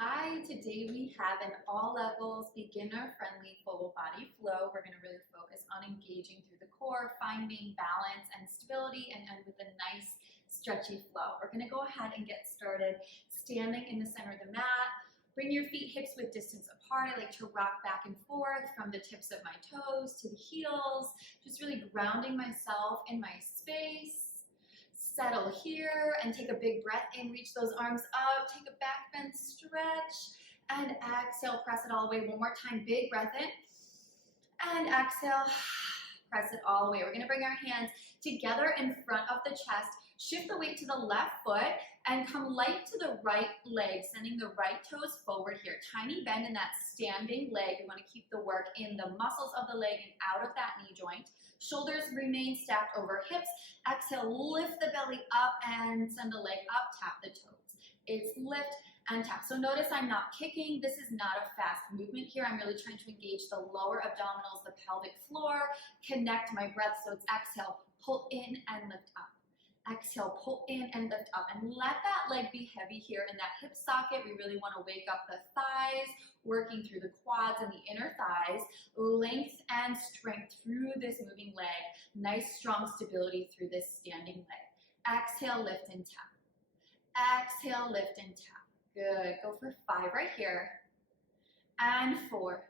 Hi, today we have an all levels beginner friendly full body flow. We're going to really focus on engaging through the core, finding balance and stability, and end with a nice stretchy flow. We're going to go ahead and get started standing in the center of the mat. Bring your feet hips width distance apart. I like to rock back and forth from the tips of my toes to the heels, just really grounding myself in my space. Settle here and take a big breath in, reach those arms up, take a back bend stretch, and exhale, press it all the way. One more time, big breath in, and exhale, press it all the way. We're gonna bring our hands together in front of the chest, shift the weight to the left foot, and come light to the right leg, sending the right toes forward here. Tiny bend in that standing leg. We wanna keep the work in the muscles of the leg and out of that knee joint. Shoulders remain stacked over hips. Exhale, lift the belly up and send the leg up, tap the toes. It's lift and tap. So notice I'm not kicking. This is not a fast movement here. I'm really trying to engage the lower abdominals, the pelvic floor, connect my breath. So it's exhale, pull in and lift up. Exhale, pull in and lift up. And let that leg be heavy here in that hip socket. We really want to wake up the thighs, working through the quads and the inner thighs. Length and strength through this moving leg. Nice, strong stability through this standing leg. Exhale, lift and tap. Exhale, lift and tap. Good. Go for 5 right here. And 4.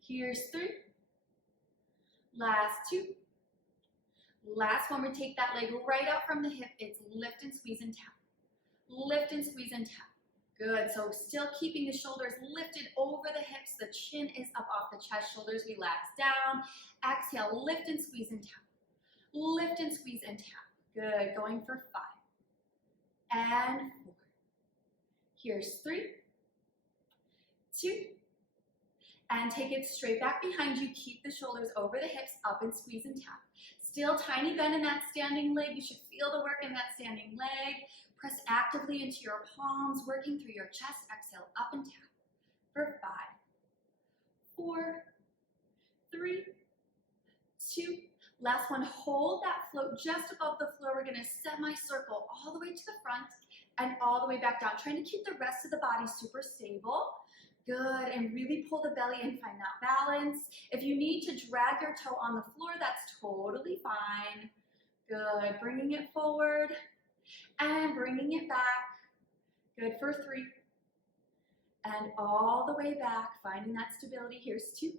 Here's 3. Last 2. Last one, we take that leg right out from the hip. It's lift and squeeze and tap. Lift and squeeze and tap. Good, so still keeping the shoulders lifted over the hips. The chin is up off the chest, shoulders relax down. Exhale, lift and squeeze and tap. Lift and squeeze and tap. Good, going for 5. And 4. Here's 3, 2, and take it straight back behind you. Keep the shoulders over the hips, up and squeeze and tap. Still tiny bend in that standing leg. You should feel the work in that standing leg. Press actively into your palms, working through your chest. Exhale, up and tap for 5, 4, 3, 2. Last one, hold that float just above the floor. We're gonna set my circle all the way to the front and all the way back down, trying to keep the rest of the body super stable. Good, and really pull the belly and find that balance. If you need to drag your toe on the floor, that's totally fine. Good, bringing it forward and bringing it back. Good for 3. And all the way back, finding that stability. Here's 2.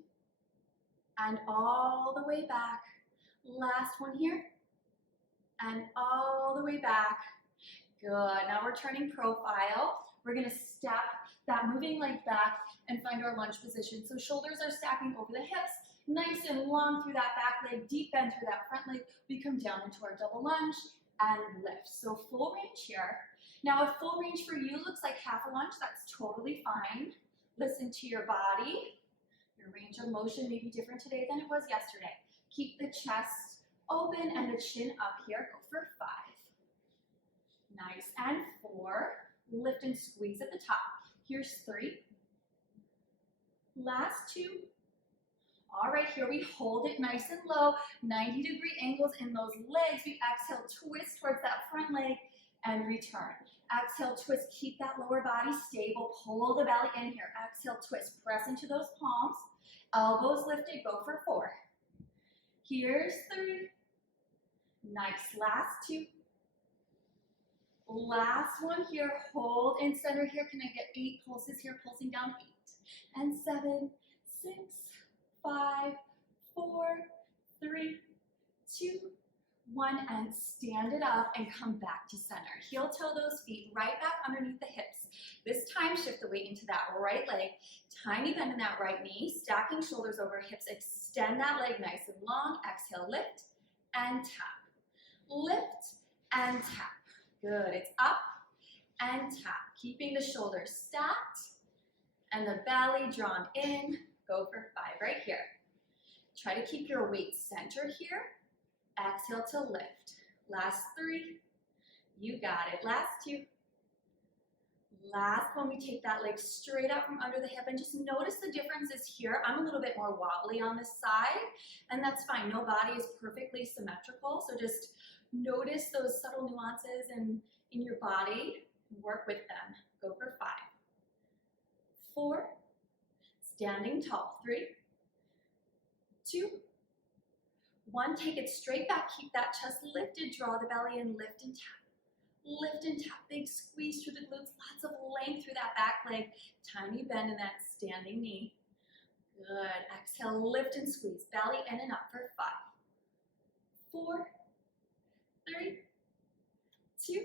And all the way back. Last one here. And all the way back. Good, now we're turning profile. We're gonna step that moving leg back and find our lunge position. So shoulders are stacking over the hips, nice and long through that back leg, deep bend through that front leg. We come down into our double lunge and lift. So full range here. Now if full range for you looks like half a lunge, that's totally fine. Listen to your body. Your range of motion may be different today than it was yesterday. Keep the chest open and the chin up here. Go for 5. Nice, and 4. Lift and squeeze at the top. Here's 3. Last 2. All right, here we hold it nice and low, 90-degree angles in those legs. We exhale, twist towards that front leg and return. Exhale, twist, keep that lower body stable. Pull the belly in here. Exhale, twist, press into those palms. Elbows lifted, go for 4. Here's 3. Nice, last 2. Last one here, hold in center here. Can I get 8 pulses here? Pulsing down 8 and 7, 6, 5, 4, 3, 2, 1, and stand it up and come back to center. Heel toe those feet right back underneath the hips. This time shift the weight into that right leg. Tiny bend in that right knee, stacking shoulders over hips. Extend that leg nice and long. Exhale, lift and tap. Lift and tap. Good, it's up and tap. Keeping the shoulders stacked and the belly drawn in. Go for 5 right here. Try to keep your weight centered here. Exhale to lift. Last 3. You got it. Last 2. Last one, we take that leg straight up from under the hip and just notice the differences here. I'm a little bit more wobbly on this side, and that's fine. No body is perfectly symmetrical, so just notice those subtle nuances in your body. Work with them. Go for 5. 4, standing tall, 3, 2, 1. Take it straight back, keep that chest lifted, draw the belly in, lift and tap. Lift and tap, big squeeze through the glutes, lots of length through that back leg, tiny bend in that standing knee. Good, exhale, lift and squeeze, belly in and up for 5, 4, 3, 2,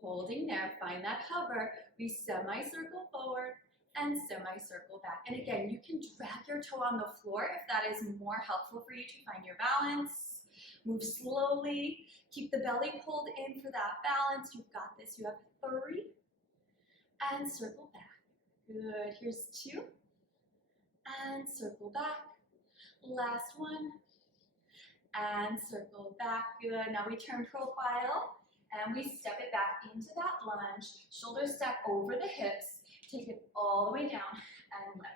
holding there, find that hover, we semi-circle forward and semi-circle back. And again, you can drag your toe on the floor if that is more helpful for you to find your balance. Move slowly, keep the belly pulled in for that balance. You've got this, you have 3, and circle back. Good, here's 2, and circle back. Last one, and circle back. Good, now we turn profile, and we step it back into that lunge. Shoulders stack over the hips. Take it all the way down and lift.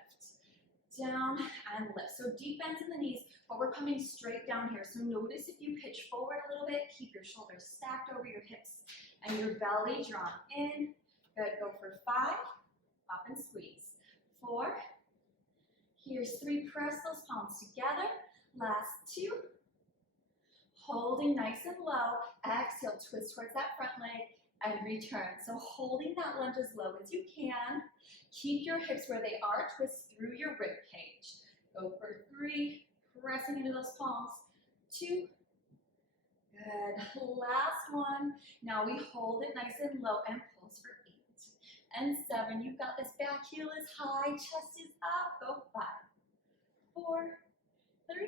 Down and lift. So deep bends in the knees, but we're coming straight down here. So notice if you pitch forward a little bit, keep your shoulders stacked over your hips and your belly drawn in. Good, go for 5, up and squeeze. 4, here's 3, press those palms together. Last 2, holding nice and low. Exhale, twist towards that front leg and return. So holding that lunge as low as you can. Keep your hips where they are, twist through your rib cage. Go for 3, pressing into those palms. 2, good, last one. Now we hold it nice and low and pulse for 8 and 7. You've got this, back heel is high, chest is up. Go 5, 4, 3,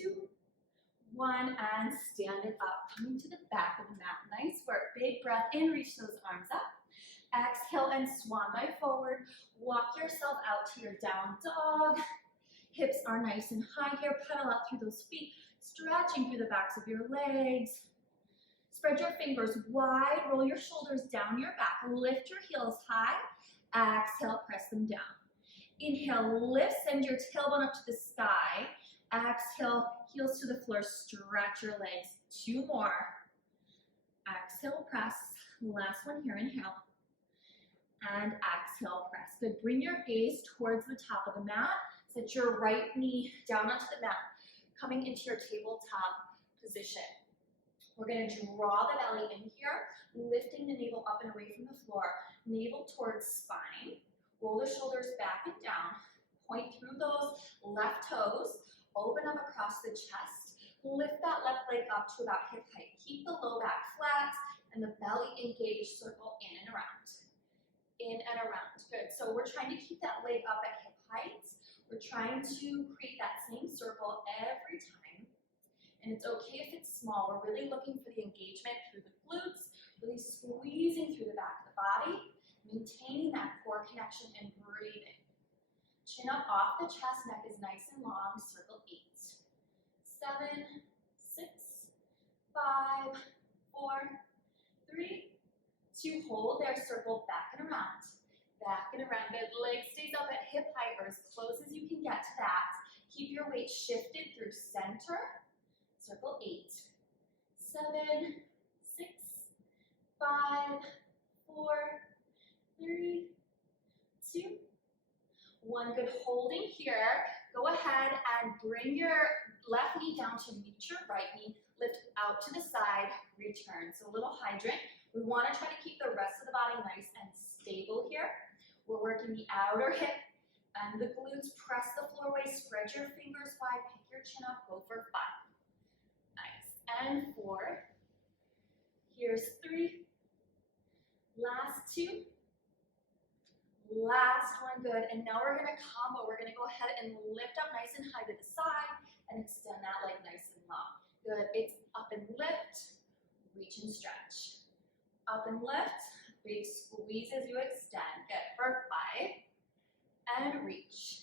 2, 1, and stand it up, coming to the back of the mat. Nice work, big breath in, reach those arms up. Exhale and swan dive forward. Walk yourself out to your down dog. Hips are nice and high here, pedal out through those feet, stretching through the backs of your legs. Spread your fingers wide, roll your shoulders down your back, lift your heels high. Exhale, press them down. Inhale, lift, send your tailbone up to the sky. Exhale, heels to the floor, stretch your legs. 2 more. Exhale, press. Last one here, inhale. And exhale, press. Good, bring your gaze towards the top of the mat. Set your right knee down onto the mat, coming into your tabletop position. We're gonna draw the belly in here, lifting the navel up and away from the floor, navel towards spine. Roll the shoulders back and down. Point through those left toes. Open up across the chest. Lift that left leg up to about hip height. Keep the low back flat and the belly engaged. Circle in and around. In and around. Good. So we're trying to keep that leg up at hip height. We're trying to create that same circle every time. And it's okay if it's small. We're really looking for the engagement through the glutes, really squeezing through the back of the body, maintaining that core connection and breathing. Chin up off the chest, neck is nice and long. Circle 8, 7, 6, 5, 4, 3, 2. Hold there, circle back and around. Back and around. Good. Leg stays up at hip height or as close as you can get to that. Keep your weight shifted through center. Circle 8, 7, 6, 5, 4, 3, 2, 1. Good, holding here. Go ahead and bring your left knee down to meet your right knee. Lift out to the side, return. So a little hydrant. We want to try to keep the rest of the body nice and stable here. We're working the outer hip and the glutes. Press the floor away, spread your fingers wide, pick your chin up, go for 5. Nice. And 4. Here's 3. Last 2. Last one, good. And now we're gonna combo. We're gonna go ahead and lift up nice and high to the side and extend that leg nice and long. Good, it's up and lift, reach and stretch. Up and lift, big squeeze as you extend. Good, for 5, and reach.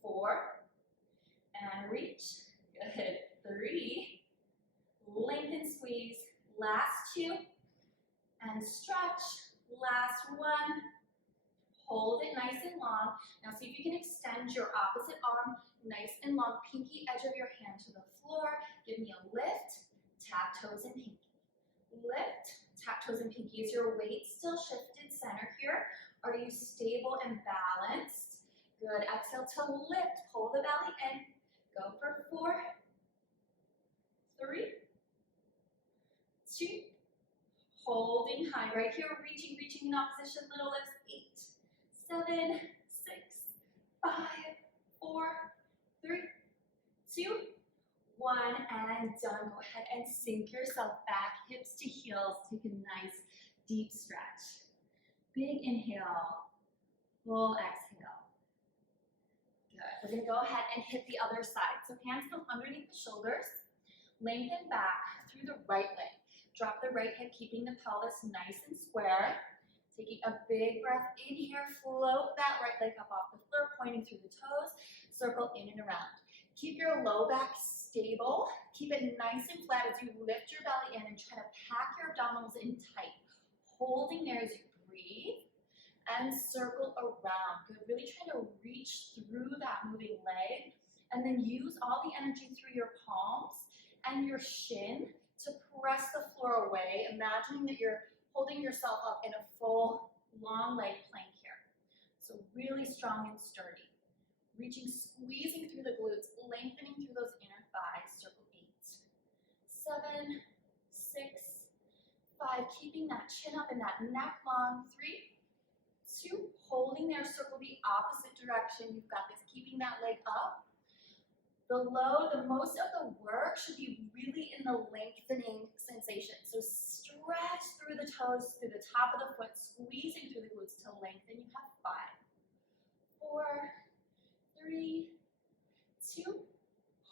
4, and reach. Good, 3, lengthen, squeeze. Last 2, and stretch. Last 1. Hold it nice and long. Now see if you can extend your opposite arm nice and long. Pinky edge of your hand to the floor. Give me a lift, tap toes and pinky. Lift, tap toes and pinky. Is your weight still shifted center here? Are you stable and balanced? Good. Exhale to lift. Pull the belly in. Go for 4, 3, 2. Holding high right here. Reaching in opposition. Little lifts. 8, 7, 6, 5, 4, 3, 2, 1, and done. Go ahead and sink yourself back, hips to heels. Take a nice deep stretch. Big inhale, full exhale. Good. We're gonna go ahead and hit the other side. So hands come underneath the shoulders, lengthen back through the right leg. Drop the right hip, keeping the pelvis nice and square. Taking a big breath in here, float that right leg up off the floor, pointing through the toes, circle in and around. Keep your low back stable. Keep it nice and flat as you lift your belly in and try to pack your abdominals in tight. Holding there as you breathe and circle around. Good, really trying to reach through that moving leg and then use all the energy through your palms and your shin to press the floor away, imagining that you're holding yourself up in a full long leg plank here. So really strong and sturdy. Reaching, squeezing through the glutes, lengthening through those inner thighs. Circle 8, 7, 6, 5. Keeping that chin up and that neck long. 3, 2. Holding there. Circle the opposite direction. You've got this. Keeping that leg up. The most of the work should be really in the lengthening sensation. So stretch through the toes, through the top of the foot, squeezing through the glutes to lengthen. You have 5, 4, 3, 2.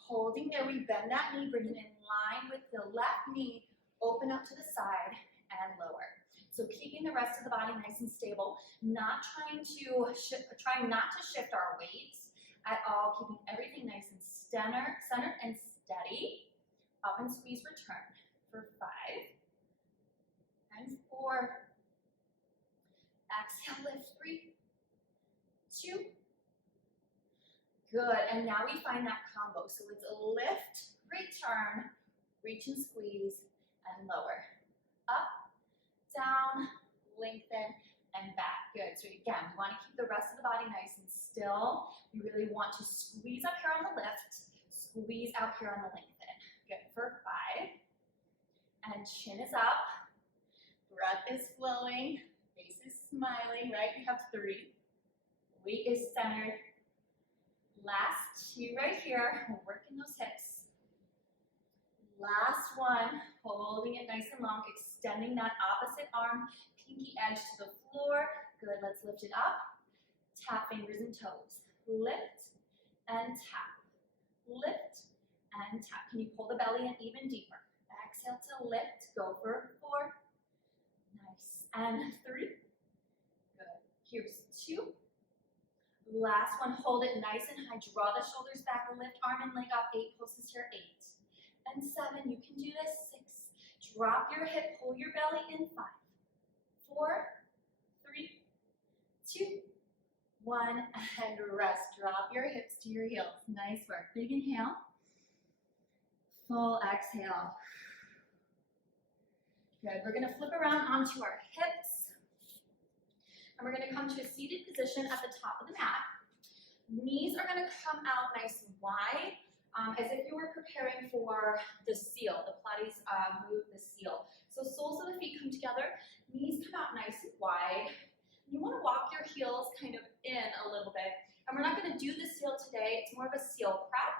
Holding there, we bend that knee, bring it in line with the left knee, open up to the side and lower. So keeping the rest of the body nice and stable, not trying not to shift our weight at all, keeping everything nice and centered and steady. Up and squeeze, return for 5 and 4. Exhale, lift 3, 2. Good, and now we find that combo. So it's a lift, return, reach and squeeze, and lower. Up, down, lengthen, and back. Good, so again, we want to keep the rest of the body nice and still. We really want to squeeze up here on the lift, squeeze out here on the lengthen. Good, for 5, and chin is up, breath is flowing, face is smiling, right? You have 3, weight is centered. Last 2 right here, we're working those hips. Last 1, holding it nice and long, extending that opposite arm, pinky edge to the floor. Good, let's lift it up. Tap fingers and toes. Lift and tap. Lift and tap. Can you pull the belly in even deeper? Exhale to lift. Go for 4. Nice. And 3. Good. Here's 2. Last 1. Hold it nice and high. Draw the shoulders back. Lift arm and leg up. 8 pulses here. 8. And 7. You can do this. 6. Drop your hip. Pull your belly in. 5, 4, 3, 2, 1, and rest. Drop your hips to your heels. Nice work. Big inhale. Full exhale. Good. We're going to flip around onto our hips. And we're going to come to a seated position at the top of the mat. Knees are going to come out nice and wide, as if you were preparing for the seal, the Pilates move, the seal. So soles of the feet come together, knees come out nice and wide. You want to walk your heels kind of in a little bit. And we're not going to do the seal today. It's more of a seal prep.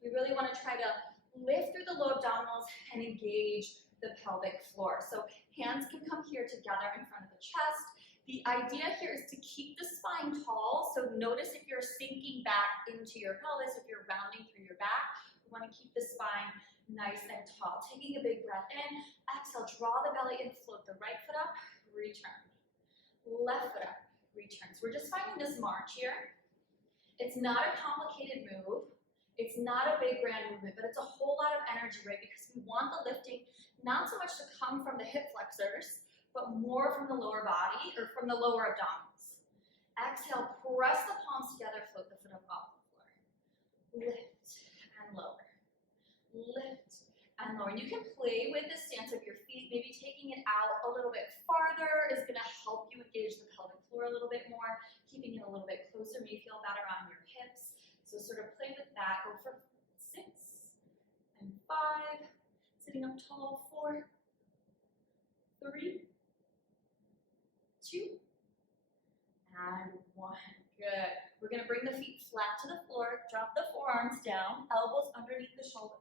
We really want to try to lift through the low abdominals and engage the pelvic floor. So hands can come here together in front of the chest. The idea here is to keep the spine tall. So notice if you're sinking back into your pelvis, if you're rounding through your back, we want to keep the spine nice and tall. Taking a big breath in, exhale, draw the belly in, float the right foot up, return. Left foot up, return. So we're just finding this march here. It's not a complicated move. It's not a big grand movement, but it's a whole lot of energy, right? Because we want the lifting not so much to come from the hip flexors, but more from the lower body or from the lower abdominals. Exhale, press the palms together, float the foot up off the floor. Lift and lower. Lift and lower. And you can play with the stance of your feet. Maybe taking it out a little bit farther is going to help you engage the pelvic floor a little bit Sitting up tall, 4, 3, 2, and 1. Good. We're going to bring the feet flat to the floor, drop the forearms down, elbows underneath the shoulders.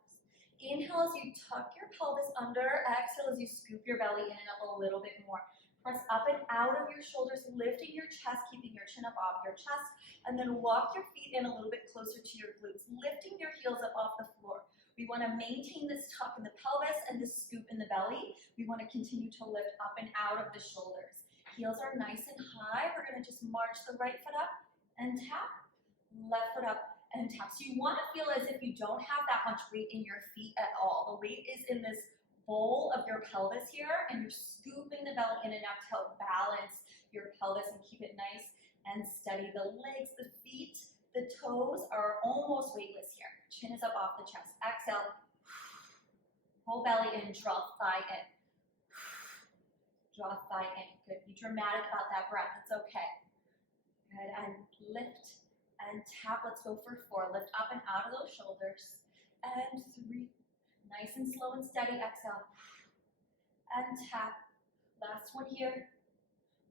Inhale as you tuck your pelvis under, exhale as you scoop your belly in and up a little bit more. Press up and out of your shoulders, lifting your chest, keeping your chin up off your chest, and then walk your feet in a little bit closer to your glutes, lifting your heels up off the floor. We want to maintain this tuck in the pelvis and this scoop in the belly. We want to continue to lift up and out of the shoulders. Heels are nice and high. We're going to just march the right foot up and tap, left foot up and tap. So you want to feel as if you don't have that much weight in your feet at all. The weight is in this bowl of your pelvis here, and you're scooping the belly in and out to help balance your pelvis and keep it nice and steady. The legs, the feet, the toes are almost weightless here. Chin is up off the chest. Exhale, pull belly in, draw thigh in. Draw thigh in. Good. Be dramatic about that breath. It's okay. Good. And lift and tap. Let's go for 4. Lift up and out of those shoulders. And 3. Nice and slow and steady. Exhale. And tap. Last one here.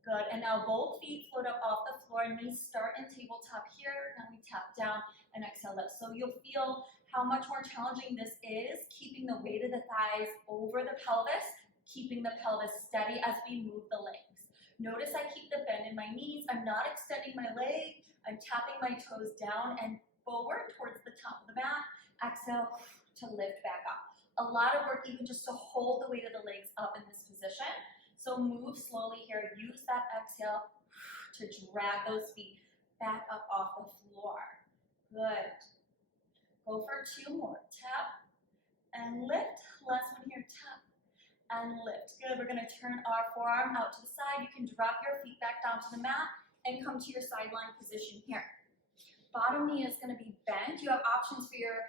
Good. And now both feet float up off the floor. Knees start in tabletop here. Now we tap down and exhale lift. So you'll feel how much more challenging this is, keeping the weight of the thighs over the pelvis, keeping the pelvis steady as we move the legs. Notice I keep the bend in my knees. I'm not extending my leg. I'm tapping my toes down and forward towards the top of the mat. Exhale to lift back up. A lot of work even just to hold the weight of the legs up in this position. So move slowly here. Use that exhale to drag those feet back up off the floor. Good. Go for 2 more. Tap and lift. Last one here. Tap and lift. Good. We're going to turn our forearm out to the side. You can drop your feet back down to the mat and come to your sideline position here. Bottom knee is going to be bent. You have options for your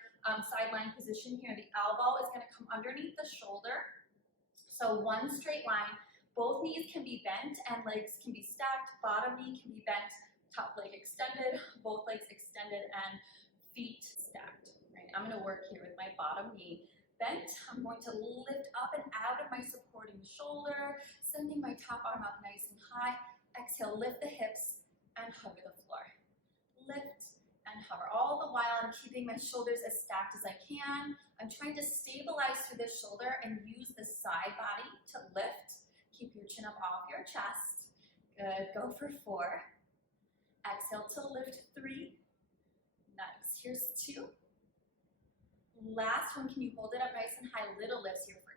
sideline position here. The elbow is going to come underneath the shoulder. So one straight line. Both knees can be bent and legs can be stacked. Bottom knee can be bent, top leg extended, both legs extended and feet stacked. Right. I'm going to work here with my bottom knee bent. I'm going to lift up and out of my supporting shoulder, sending my top arm up nice and high. Exhale, lift the hips and hover the floor. Lift and hover. All the while I'm keeping my shoulders as stacked as I can. I'm trying to stabilize through this shoulder and use the side body to lift. Keep your chin up off your chest. Good. Go for 4. Exhale to lift 3. Nice. Here's 2. Last one. Can you hold it up nice and high? Little lifts here for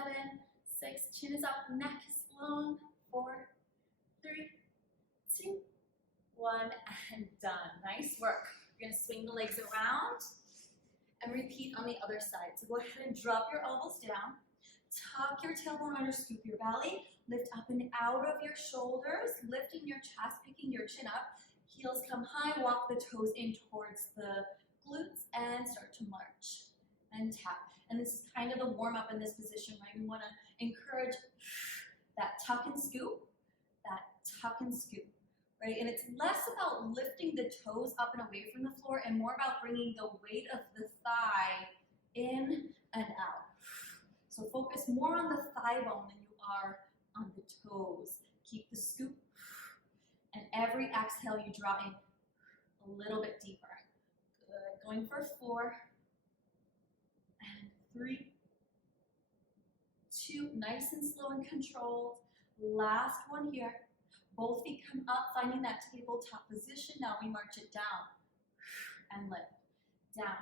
8, 7, 6. Chin is up. Neck is long. 4, 3, 2, 1, and done. Nice work. You're going to swing the legs around and repeat on the other side. So go ahead and drop your elbows down. Tuck your tailbone under, scoop your belly. Lift up and out of your shoulders, lifting your chest, picking your chin up. Heels come high, walk the toes in towards the glutes and start to march and tap. And this is kind of the warm up in this position, right? We want to encourage that tuck and scoop, right? And it's less about lifting the toes up and away from the floor and more about bringing the weight of the thigh in and out. So focus more on the thigh bone than you are on the toes. Keep the scoop. And every exhale you draw in a little bit deeper. Good. Going for 4. And 3, 2. Nice and slow and controlled. Last one here. Both feet come up, finding that tabletop position. Now we march it down. And lift. Down.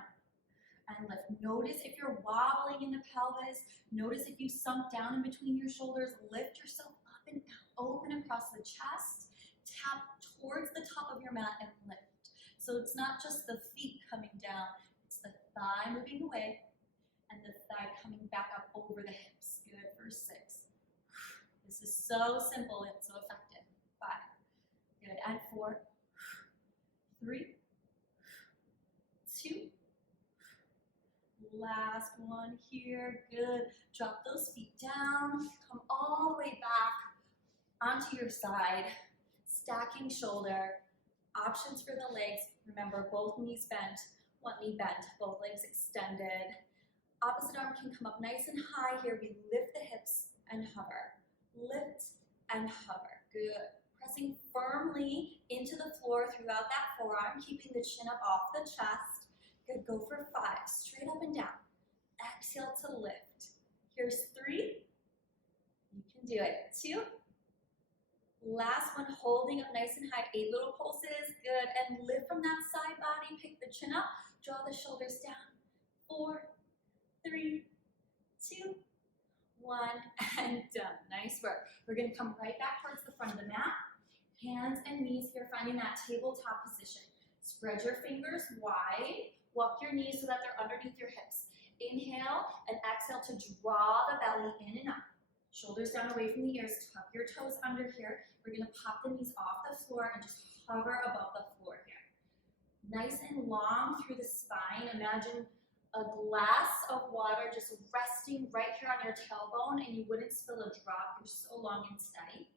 And lift. Notice if you're wobbling in the pelvis. Notice if you sunk down in between your shoulders. Lift yourself up and open across the chest. Tap towards the top of your mat and lift. So it's not just the feet coming down. It's the thigh moving away and the thigh coming back up over the hips. Good for 6. This is so simple and so effective. 5. Good. And 4. 3. 2. Last one here. Good. Drop those feet down. Come all the way back onto your side. Stacking shoulder. Options for the legs. Remember, both knees bent. One knee bent. Both legs extended. Opposite arm can come up nice and high here. We lift the hips and hover. Lift and hover. Good. Pressing firmly into the floor throughout that forearm, keeping the chin up off the chest. Good. Go for 5. Straight up and down. Exhale to lift. Here's 3. You can do it. 2. Last one, holding up nice and high. 8 little pulses. Good. And lift from that side body. Pick the chin up. Draw the shoulders down. 4, 3, 2, 1, and done. Nice work. We're going to come right back towards the front of the mat. Hands and knees here, finding that tabletop position. Spread your fingers wide. Walk your knees so that they're underneath your hips. Inhale and exhale to draw the belly in and up. Shoulders down away from the ears. Tuck your toes under here. We're going to pop the knees off the floor and just hover above the floor here. Nice and long through the spine. Imagine a glass of water just resting right here on your tailbone, and you wouldn't spill a drop. You're so long and steady.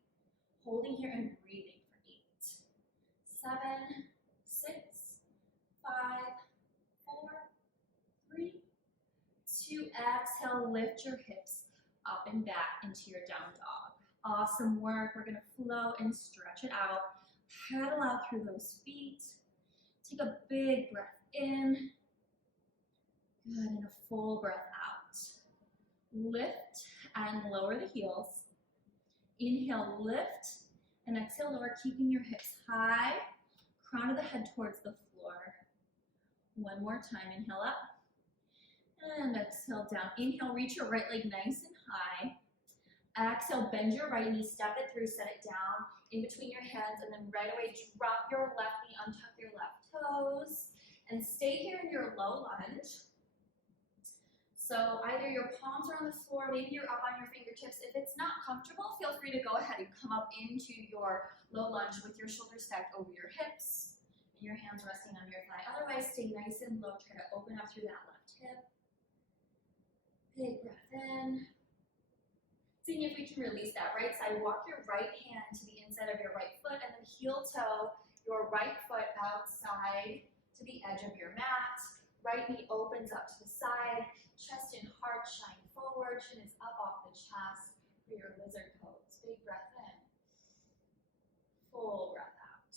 Holding here and breathing for 8, 7, 6, 5, 4, 3, 2. Exhale, lift your hips up and back into your down dog. Awesome work. We're going to flow and stretch it out. Paddle out through those feet. Take a big breath in. Good, and a full breath out. Lift and lower the heels. Inhale, lift, and exhale, lower, keeping your hips high. Crown of the head towards the floor. One more time. Inhale up. And exhale down. Inhale, reach your right leg nice and high. Exhale, bend your right knee, step it through, set it down in between your hands, and then right away drop your left knee, untuck your left toes, and stay here in your low lunge. So either your palms are on the floor, maybe you're up on your fingertips. If it's not comfortable, feel free to go ahead and come up into your low lunge with your shoulders stacked over your hips and your hands resting on your thigh. Otherwise, stay nice and low. Try to open up through that left hip. Big breath in. Seeing if we can release that right side. Walk your right hand to the inside of your right foot and then heel toe your right foot outside to the edge of your mat. Right knee opens up to the side. Chest and heart shine forward. Chin is up off the chest for your lizard pose. Big breath in. Full breath out.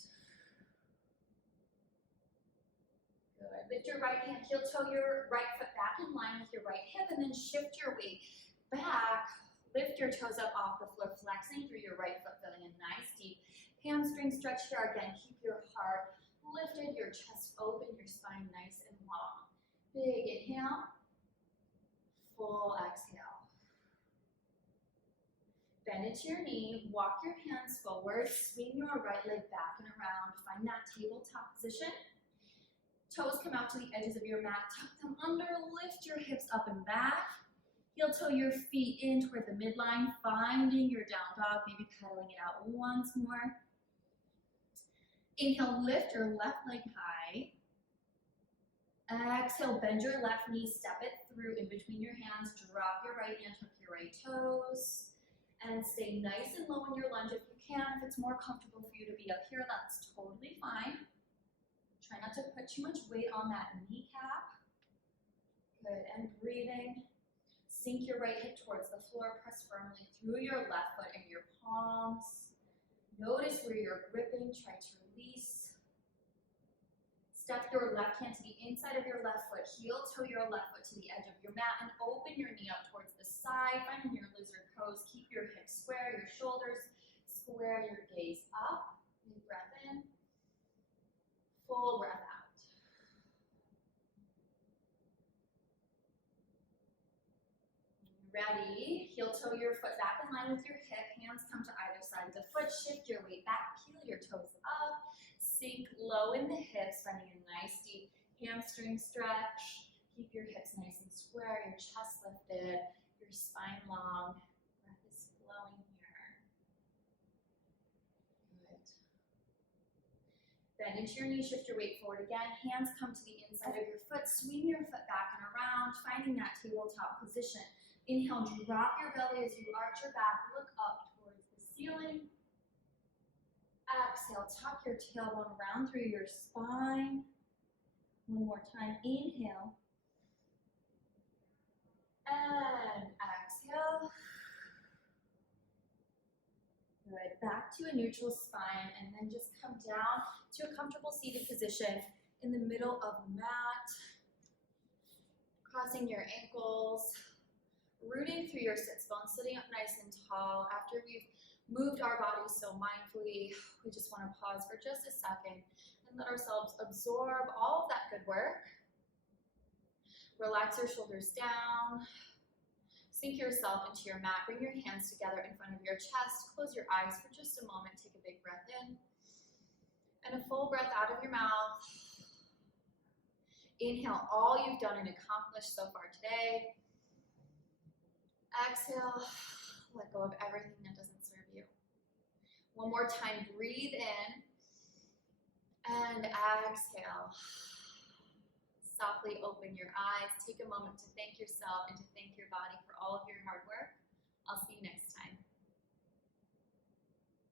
Good. Lift your right hand, heel toe your right foot back in line with your right hip, and then shift your weight back. Lift your toes up off the floor, flexing through your right foot, feeling a nice deep hamstring stretch here. Again, keep your heart lifted, your chest open, your spine nice and long. Big inhale. Full exhale. Bend into your knee, walk your hands forward, swing your right leg back and around, find that tabletop position. Toes come out to the edges of your mat, tuck them under, lift your hips up and back. Heel toe your feet in toward the midline, finding your down dog, maybe pedaling it out once more. Inhale, lift your left leg high. Exhale, bend your left knee, step it through in between your hands, drop your right hand, tuck your right toes, and stay nice and low in your lunge if you can. If it's more comfortable for you to be up here, that's totally fine. Try not to put too much weight on that kneecap. Good, and breathing. Sink your right hip towards the floor, press firmly through your left foot and your palms. Notice where you're gripping, try to release. Step your left hand to the inside of your left foot, heel toe your left foot to the edge of your mat, and open your knee up towards the side, finding your lizard pose. Keep your hips square, your shoulders square, your gaze up. Big breath in. Full breath out. Ready, heel toe your foot back in line with your hip, hands come to either side of the foot, shift your weight back, peel your toes up, sink low in the hips, finding a nice deep hamstring stretch. Keep your hips nice and square, your chest lifted, your spine long. Breath is flowing here. Good. Bend into your knees, shift your weight forward again. Hands come to the inside of your foot, swing your foot back and around, finding that tabletop position. Inhale, drop your belly as you arch your back, look up towards the ceiling. Exhale, tuck your tailbone around through your spine. One more time, inhale. And exhale. Good. Back to a neutral spine, and then just come down to a comfortable seated position in the middle of the mat. Crossing your ankles, rooting through your sits bones, sitting up nice and tall. After we've moved our bodies so mindfully, we just want to pause for just a second and let ourselves absorb all of that good work. Relax your shoulders down. Sink yourself into your mat. Bring your hands together in front of your chest. Close your eyes for just a moment. Take a big breath in. And a full breath out of your mouth. Inhale all you've done and accomplished so far today. Exhale. Let go of everything that doesn't serve you. One more time. Breathe in. And exhale. Softly open your eyes. Take a moment to thank yourself and to thank your body